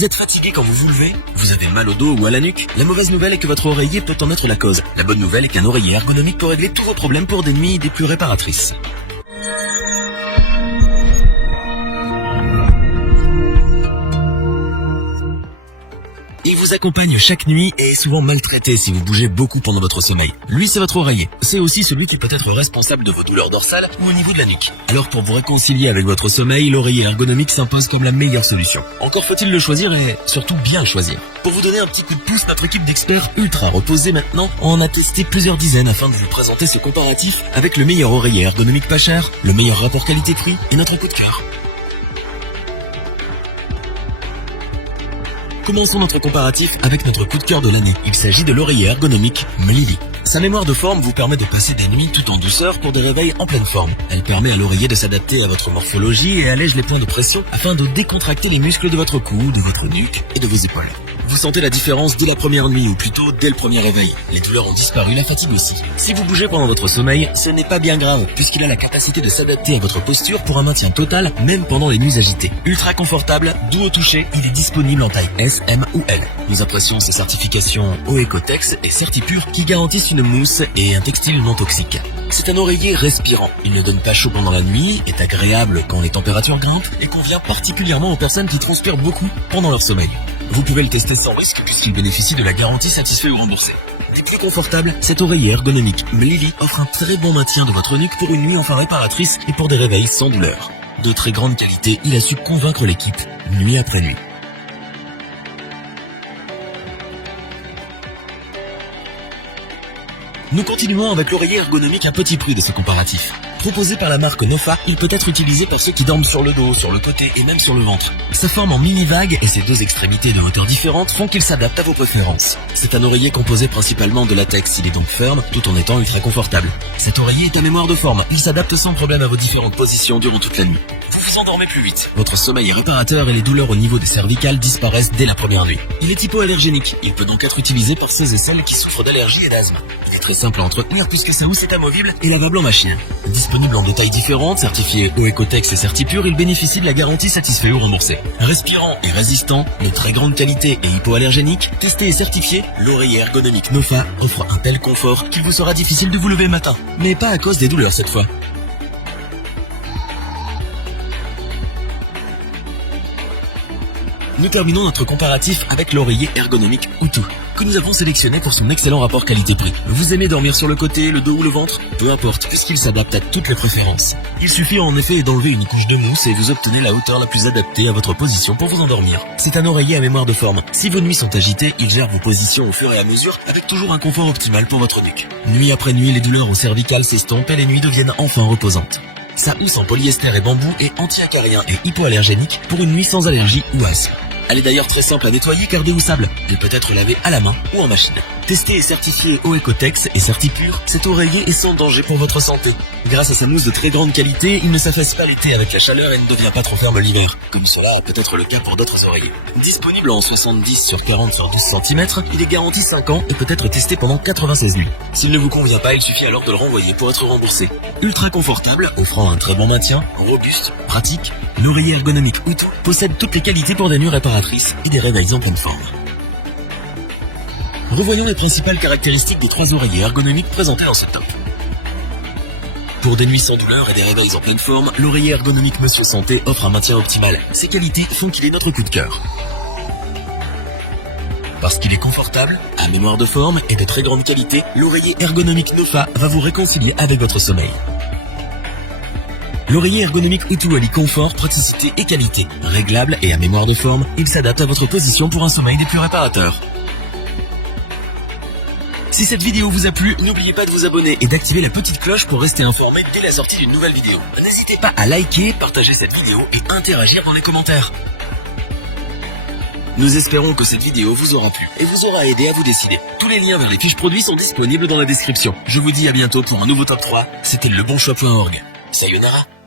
Vous êtes fatigué quand vous vous levez? Vous avez mal au dos ou à la nuque? La mauvaise nouvelle est que votre oreiller peut en être la cause. La bonne nouvelle est qu'un oreiller ergonomique peut régler tous vos problèmes pour des nuits des plus réparatrices. Il vous accompagne chaque nuit et est souvent maltraité si vous bougez beaucoup pendant votre sommeil. Lui, c'est votre oreiller. C'est aussi celui qui peut être responsable de vos douleurs dorsales ou au niveau de la nuque. Alors pour vous réconcilier avec votre sommeil, l'oreiller ergonomique s'impose comme la meilleure solution. Encore faut-il le choisir et surtout bien le choisir. Pour vous donner un petit coup de pouce, notre équipe d'experts ultra reposés maintenant en a testé plusieurs dizaines afin de vous présenter ce comparatif avec le meilleur oreiller ergonomique pas cher, le meilleur rapport qualité-prix et notre coup de cœur. Commençons notre comparatif avec notre coup de cœur de l'année. Il s'agit de l'oreiller ergonomique Mlili. Sa mémoire de forme vous permet de passer des nuits tout en douceur pour des réveils en pleine forme. Elle permet à l'oreiller de s'adapter à votre morphologie et allège les points de pression afin de décontracter les muscles de votre cou, de votre nuque et de vos épaules. Vous sentez la différence dès la première nuit ou plutôt dès le premier réveil. Les douleurs ont disparu, la fatigue aussi. Si vous bougez pendant votre sommeil, ce n'est pas bien grave puisqu'il a la capacité de s'adapter à votre posture pour un maintien total même pendant les nuits agitées. Ultra confortable, doux au toucher, il est disponible en taille S, M ou L. Nous apprécions ses certifications Oecotex et Certipure qui garantissent une mousse et un textile non toxique. C'est un oreiller respirant. Il ne donne pas chaud pendant la nuit, est agréable quand les températures grimpent et convient particulièrement aux personnes qui transpirent beaucoup pendant leur sommeil. Vous pouvez le tester sans risque puisqu'il bénéficie de la garantie satisfait ou remboursé. Des plus confortables, cet oreiller ergonomique Mlili offre un très bon maintien de votre nuque pour une nuit enfin réparatrice et pour des réveils sans douleur. De très grande qualité, il a su convaincre l'équipe, nuit après nuit. Nous continuons avec l'oreiller ergonomique à petit prix de ce comparatif. Proposé par la marque Nofa, il peut être utilisé par ceux qui dorment sur le dos, sur le côté et même sur le ventre. Sa forme en mini-vague et ses deux extrémités de hauteur différentes font qu'il s'adapte à vos préférences. C'est un oreiller composé principalement de latex, il est donc ferme tout en étant ultra confortable. Cet oreiller est à mémoire de forme, il s'adapte sans problème à vos différentes positions durant toute la nuit. Vous vous endormez plus vite, votre sommeil est réparateur et les douleurs au niveau des cervicales disparaissent dès la première nuit. Il est hypoallergénique, il peut donc être utilisé par ceux et celles qui souffrent d'allergie et d'asthme. Il est très simple à entretenir puisque sa housse est amovible et lavable en machine. Disponible en des tailles différentes, certifié Oecotex et Certipure, il bénéficie de la garantie satisfait ou remboursée. Respirant et résistant, de très grande qualité et hypoallergénique, testé et certifié, l'oreiller ergonomique Nofa offre un tel confort qu'il vous sera difficile de vous lever le matin. Mais pas à cause des douleurs cette fois. Nous terminons notre comparatif avec l'oreiller ergonomique Utu, que nous avons sélectionné pour son excellent rapport qualité-prix. Vous aimez dormir sur le côté, le dos ou le ventre? Peu importe, puisqu'il s'adapte à toutes les préférences. Il suffit en effet d'enlever une couche de mousse et vous obtenez la hauteur la plus adaptée à votre position pour vous endormir. C'est un oreiller à mémoire de forme. Si vos nuits sont agitées, il gère vos positions au fur et à mesure avec toujours un confort optimal pour votre nuque. Nuit après nuit, les douleurs au cervical s'estompent et les nuits deviennent enfin reposantes. Sa housse en polyester et bambou est anti-acarien et hypoallergénique pour une nuit sans allergie ou asthme. Elle est d'ailleurs très simple à nettoyer car déhoussable. Elle peut être lavée à la main ou en machine. Testé et certifié Oecotex et Certipure, cet oreiller est sans danger pour votre santé. Grâce à sa mousse de très grande qualité, il ne s'affaisse pas l'été avec la chaleur et ne devient pas trop ferme l'hiver, comme cela peut être le cas pour d'autres oreillers. Disponible en 70 sur 40 sur 12 cm, il est garanti 5 ans et peut être testé pendant 96 nuits. S'il ne vous convient pas, il suffit alors de le renvoyer pour être remboursé. Ultra confortable, offrant un très bon maintien, robuste, pratique, l'oreiller ergonomique Utu possède toutes les qualités pour des nuits réparatrices et des réveils en pleine forme. Revoyons les principales caractéristiques des 3 oreillers ergonomiques présentés dans ce top. Pour des nuits sans douleur et des réveils en pleine forme, l'oreiller ergonomique Monsieur Santé offre un maintien optimal. Ses qualités font qu'il est notre coup de cœur. Parce qu'il est confortable, à mémoire de forme et de très grande qualité, l'oreiller ergonomique Nofa va vous réconcilier avec votre sommeil. L'oreiller ergonomique Utu allie confort, praticité et qualité. Réglable et à mémoire de forme, il s'adapte à votre position pour un sommeil des plus réparateurs. Si cette vidéo vous a plu, n'oubliez pas de vous abonner et d'activer la petite cloche pour rester informé dès la sortie d'une nouvelle vidéo. N'hésitez pas à liker, partager cette vidéo et interagir dans les commentaires. Nous espérons que cette vidéo vous aura plu et vous aura aidé à vous décider. Tous les liens vers les fiches produits sont disponibles dans la description. Je vous dis à bientôt pour un nouveau top 3. C'était lebonchoix.org. Sayonara.